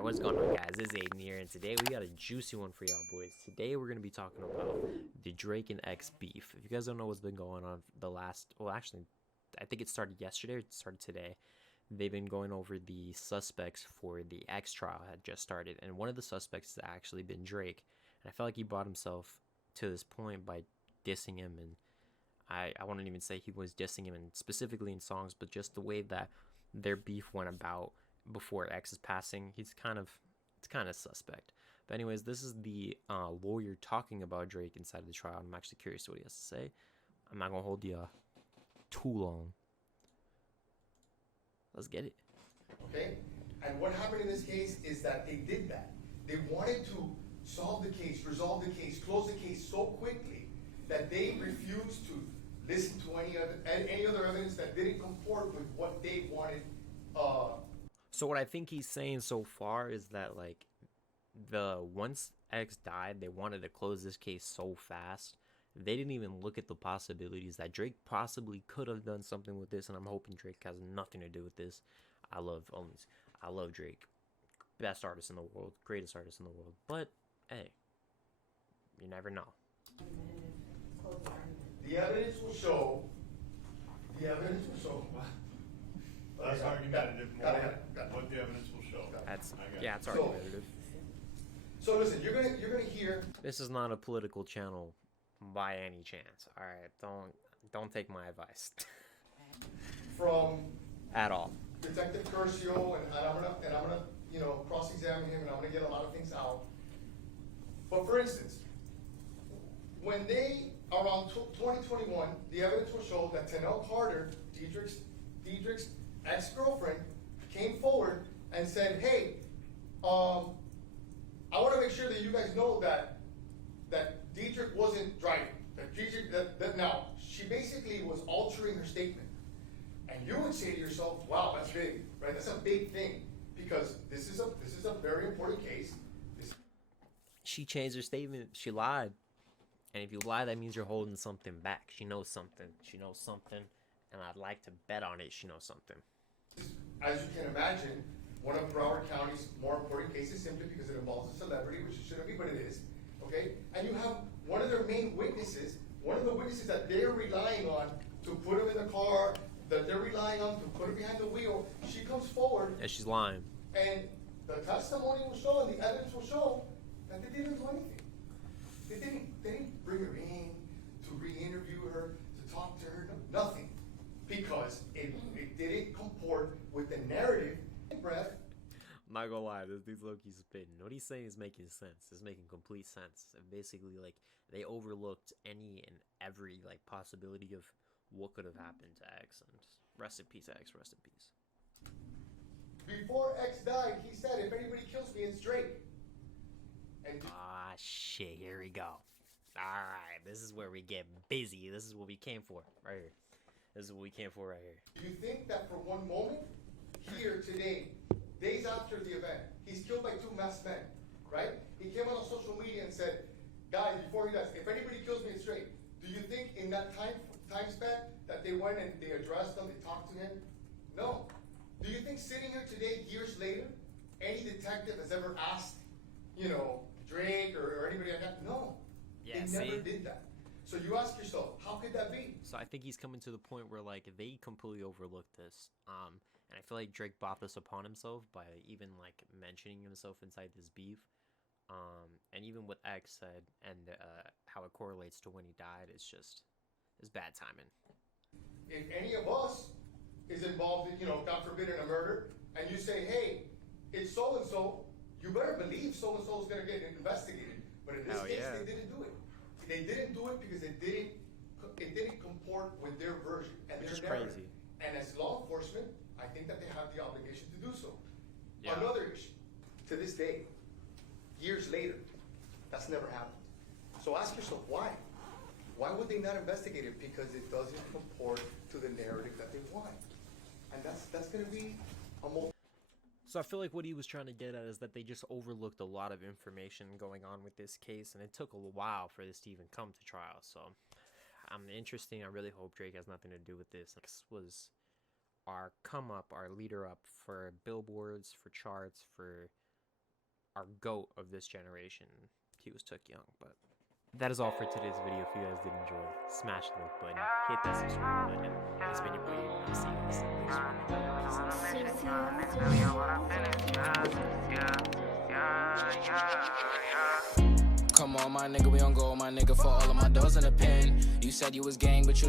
Alright, what's going on, guys? This is Aiden here, and today we got a juicy one for y'all boys. Today we're going to be talking about the Drake and X beef. If you guys don't know what's been going on the last, well actually, I think it started yesterday or it started today. They've been going over the suspects for the X trial had just started, and one of the suspects has actually been Drake. And I felt like he brought himself to this point by dissing him, and I wouldn't even say he was dissing him and specifically in songs, but just the way that their beef went about before X's passing, it's kind of suspect. But anyways, this is the lawyer talking about Drake inside of the trial. I'm actually curious what he has to say. I'm not gonna hold you too long. Let's get it. Okay? And what happened in this case is that they did that. They wanted to solve the case, resolve the case, close the case so quickly that they refused to listen to any other evidence that didn't comport with what they wanted. So what I think he's saying so far is that, like, once X died, they wanted to close this case so fast. They didn't even look at the possibilities that Drake possibly could have done something with this, and I'm hoping Drake has nothing to do with this. I love Drake. Best artist in the world, greatest artist in the world. But, hey, you never know. The evidence will show. That's argumentative more. What the evidence will show. It's argumentative. So listen, you're gonna hear. This is not a political channel by any chance. All right, don't take my advice From at all. Detective Curcio, and I'm gonna cross-examine him, and I'm gonna get a lot of things out. But for instance, when they around 2021, the evidence will show that Tenell Carter, Diedrich's ex-girlfriend, came forward and said, "Hey, I want to make sure that you guys know that Diedrich wasn't driving. That now she basically was altering her statement." And you would say to yourself, "Wow, that's big, right? That's a big thing because this is a very important case." She changed her statement. She lied. And if you lie, that means you're holding something back. She knows something. And I'd like to bet on it she knows something. As you can imagine, one of Broward County's more important cases simply because it involves a celebrity, which it shouldn't be, but it is. Okay? And you have one of their main witnesses, one of the witnesses that they're relying on to put him in the car, that they're relying on to put him behind the wheel. She comes forward. And she's lying. And the testimony will show and the evidence will show that they didn't do anything. They didn't bring her in to re-interview her, to talk to her, nothing. Because it didn't comport with the narrative. Breath. I'm not gonna lie, this dude's low-key spitting. What he's saying is making sense. It's making complete sense. And basically, like, they overlooked any and every, like, possibility of what could have happened to X. And rest in peace, X. Rest in peace. Before X died, he said, "If anybody kills me, it's Drake." And shit, here we go. Alright, this is where we get busy. This is what we came for, right here. This is what we came for right here. do you think that for one moment, here today, days after the event, he's killed by two masked men, right? He came on social media and said, "Guys, before he dies, if anybody kills me, it's Drake." Do you think in that time span that they went and they addressed him, they talked to him? No. Do you think sitting here today, years later, any detective has ever asked, Drake or anybody like that? No. Yeah, they never did that. So you ask yourself, how could that be? So I think he's coming to the point where, like, they completely overlooked this. And I feel like Drake brought this upon himself by even, like, mentioning himself inside this beef. And even what X said and how it correlates to when he died, it's bad timing. If any of us is involved in, God forbid, in a murder, and you say, "Hey, it's so-and-so," you better believe so-and-so is going to get investigated. But in this case, they didn't do it. They didn't do it because it didn't comport with their version and their narrative. Crazy. And as law enforcement, I think that they have the obligation to do so. Yeah. Another issue, to this day, years later, that's never happened. So ask yourself, why? Why would they not investigate it? Because it doesn't comport to the narrative that they want. And that's going to be a So I feel like what he was trying to get at is that they just overlooked a lot of information going on with this case, and it took a while for this to even come to trial. So interesting. I really hope Drake has nothing to do with this. This was our come up, our leader up for billboards, for charts, for our GOAT of this generation. He was took young, but that is all for today's video. If you guys did enjoy, smash the like button, hit that subscribe button. It's been your boy, and I'll see you guys next one. Come on, my nigga, we on go, my nigga, for all of my doors in the pen. You said you was gang, but you never